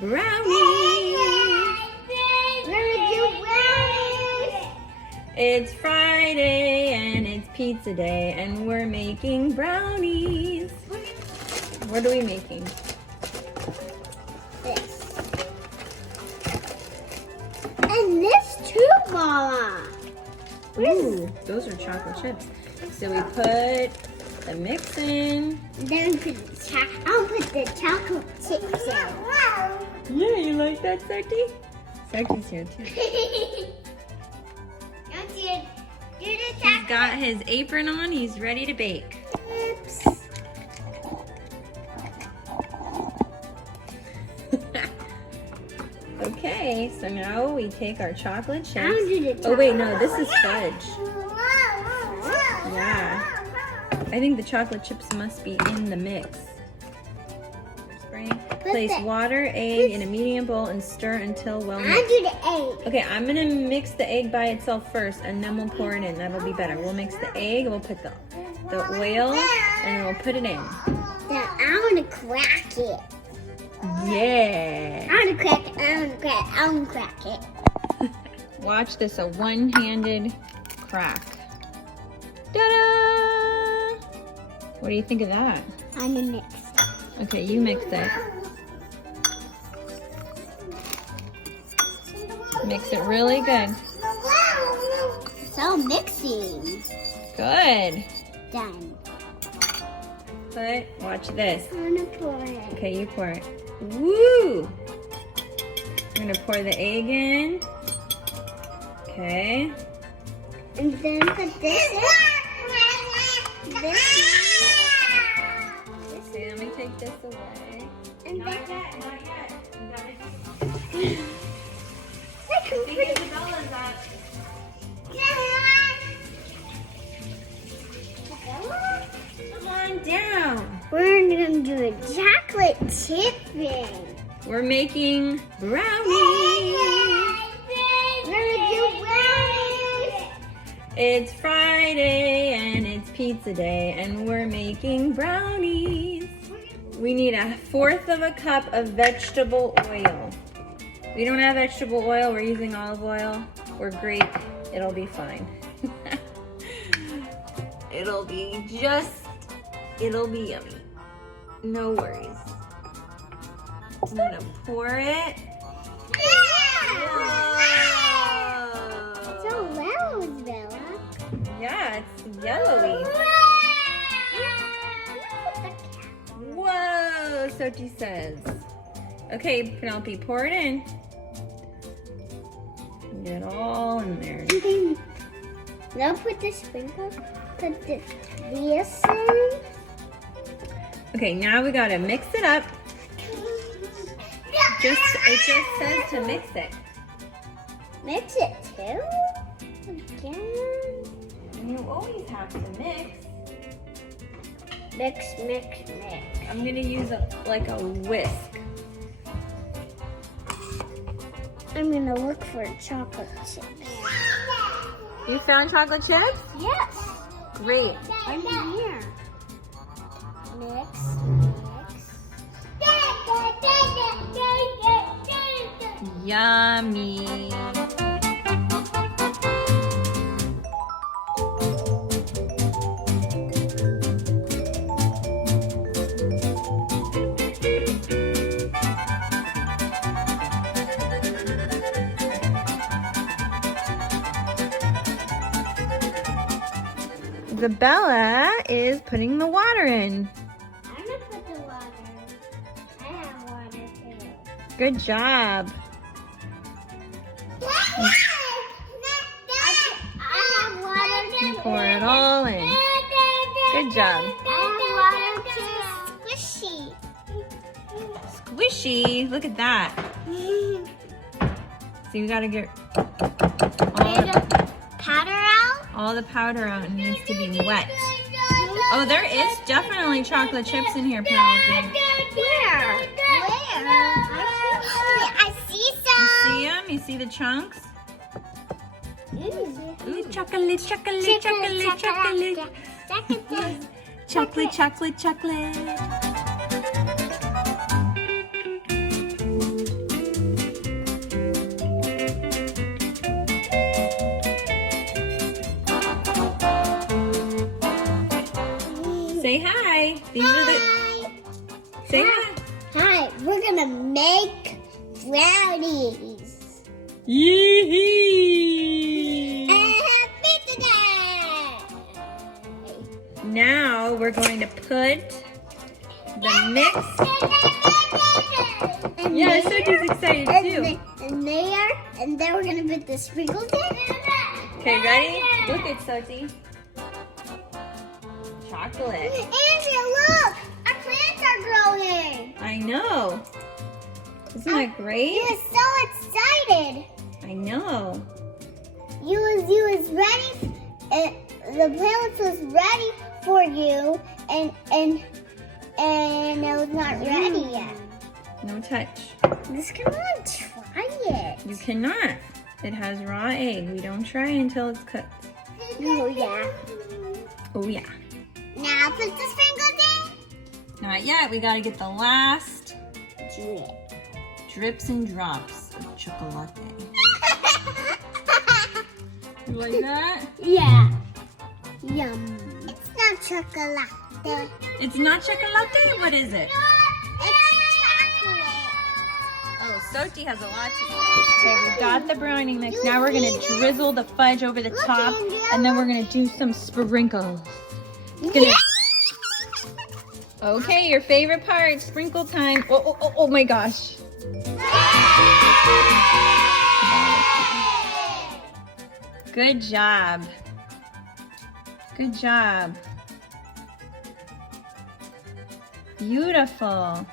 Brownie! It's Friday and it's pizza day and we're making brownies. What are we making? This. And this too, Mama. Ooh, those are chocolate chips. So we put the mix in. Then I'll put the chocolate chips in. Yeah, you like that, Sarty? Sarty's here too. He's got his apron on. He's ready to bake. Oops. Okay, so now we take our chocolate chips. I'll do the Oh wait, no, this is fudge. Yeah. I think the chocolate chips must be in the mix. Place water, egg in a medium bowl and stir until well mixed. I'll do the egg. Okay, I'm gonna mix the egg by itself first and then we'll pour it in. That'll be better. We'll mix the egg, we'll put the oil, and then we'll put it in. Now I want to crack it. Yeah. I want to crack it. I want to crack it. Watch this, a one-handed crack. Ta-da! What do you think of that? I'm gonna mix. Okay, you mix it. Mix it really good. So mixing. Good. Done. Watch this. I'm gonna pour it. Okay, you pour it. Woo! We're gonna pour the egg in. Okay. And then put this in. This Okay, let me take this away. and Not then yet, not yet. I can put it. Isabella's up. Come on down. We're gonna do a chocolate chip thing. We're making brownies. We're gonna do brownies. It's Friday and it's pizza day and we're making brownies. We need 1/4 of a cup of vegetable oil. We don't have vegetable oil, we're using olive oil or grape. It'll be fine. It'll be yummy. No worries. I'm gonna pour it. It's all loud, Bella. Yeah, it's yellowy. Whoa, Sochi says. Okay, Penelope, pour it in. Get it all in there. Now put the sprinkle. Put this in. Okay, now we gotta mix it up. It just says to mix it. Mix it too. Again. And you always have to mix. Mix, mix, mix. I'm gonna use like a whisk. I'm gonna look for chocolate chips. You found chocolate chips? Yes. Great. I'm here. Mix, mix. Yummy. Isabella is putting the water in. I'm gonna put the water. I have water too. Good job. I have water You too. pour it all in. Good job. I have water too. Squishy. Squishy. Look at that. So you gotta get all the powder out. It needs to be wet. Oh, there is definitely chocolate chips in here, Penelope. Where? I see some. See them? You see the chunks? Ooh, chocolate, chocolate, chocolate, chocolate. Chocolate, chocolate, chocolate. These are the. Say hi. Hi, we're gonna make brownies. Yee-hee. And pizza day! Now we're going to put the mix. Yeah, Sophie's excited too. And then we're gonna put the sprinkles in. Okay, ready? Look at Sophie. Chocolate. Andrea, look! Our plants are growing. I know. Isn't that great? You was so excited. I know. You was ready. The plants was ready for you, and it was not ready yet. No touch. Just come on, try it. You cannot. It has raw egg. We don't try until it's cooked. Oh yeah. Oh yeah. Now put the sprinkles Not yet. We gotta get the last in. drips and drops of chocolate. You like that? Yeah. Yum. It's not chocolate. It's not chocolate? What is it? It's chocolate. Oh, Sochi has a lot to say. Okay, we've got the brownie mix. Now we're gonna drizzle the fudge over the top, and then we're gonna do some sprinkles. It's gonna... Okay, your favorite part, sprinkle time. Oh my gosh. Good job. Good job. Beautiful.